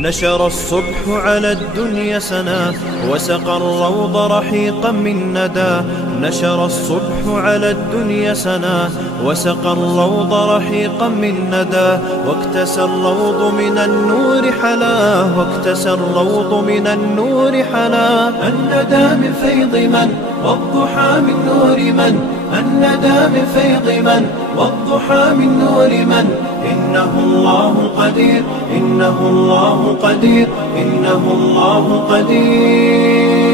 نشر الصبح على الدنيا سنا وسقى الروض رحيقا من ندى. نشر الصبح على الدنيا سنا وسقى الروض رحيقا من ندى. واكتسى الروض من النور حلا، واكتسى الروض من النور حلا. الندى من فيض من والضحى من نور من، الندى من فيض من والضحى من نور من. إنه الله قدير، إنه الله قدير، إنه الله قدير.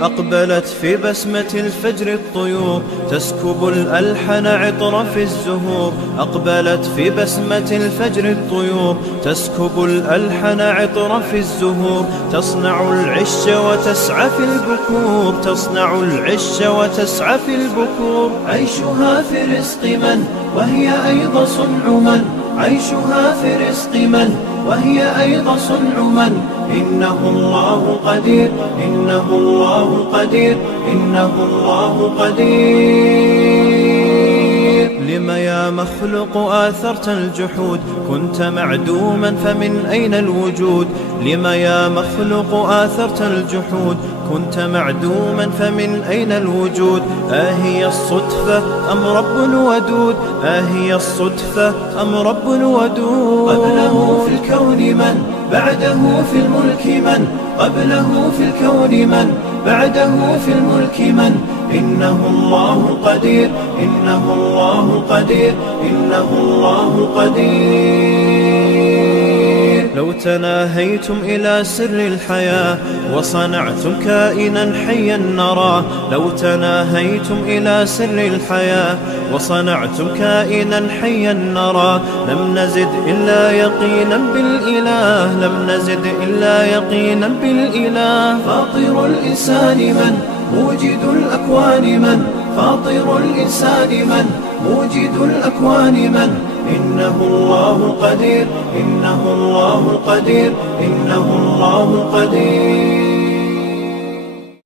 أقبلت في بسمة الفجر الطيور تسكب الألحن عطر في الزهور. أقبلت في بسمة الفجر الطيور تسكب الألحن عطر في الزهور. تصنع العش وتسعى في البكور، تصنع العش وتسعى في البكور. عيشها في رزق من وهي أيضا صنع من، عيشها في رزق من وهي أيضا صنع من. إنه الله قدير، إنه الله قدير، إنه الله قدير. لم يا مخلوق آثرت الجحود كنت معدوما فمن أين الوجود؟ لم يا مخلوق آثرت الجحود كنت معدوما فمن أين الوجود؟ أهي الصدفة أم رب ودود؟ أهي الصدفة أم رب ودود؟ قبله في الكون من بعده في الملك من، قبله في الكون من بعده في الملك من. إنه الله قدير، إنه الله قدير، إنه الله قدير. لو تناهيتم إلى سر الحياة وصنعتم كائنا حيا نراه، لو تناهيتم إلى سر الحياة وصنعتم كائنا حيا نراه. لم نزد إلا يقينا بالإله، لم نزد إلا يقينا بالإله. فاطر الإنسان من موجد الأكوان من، فاطر الإنسان من موجد الأكوان من. إنه الله قدير، إنه الله قدير، إنه الله قدير.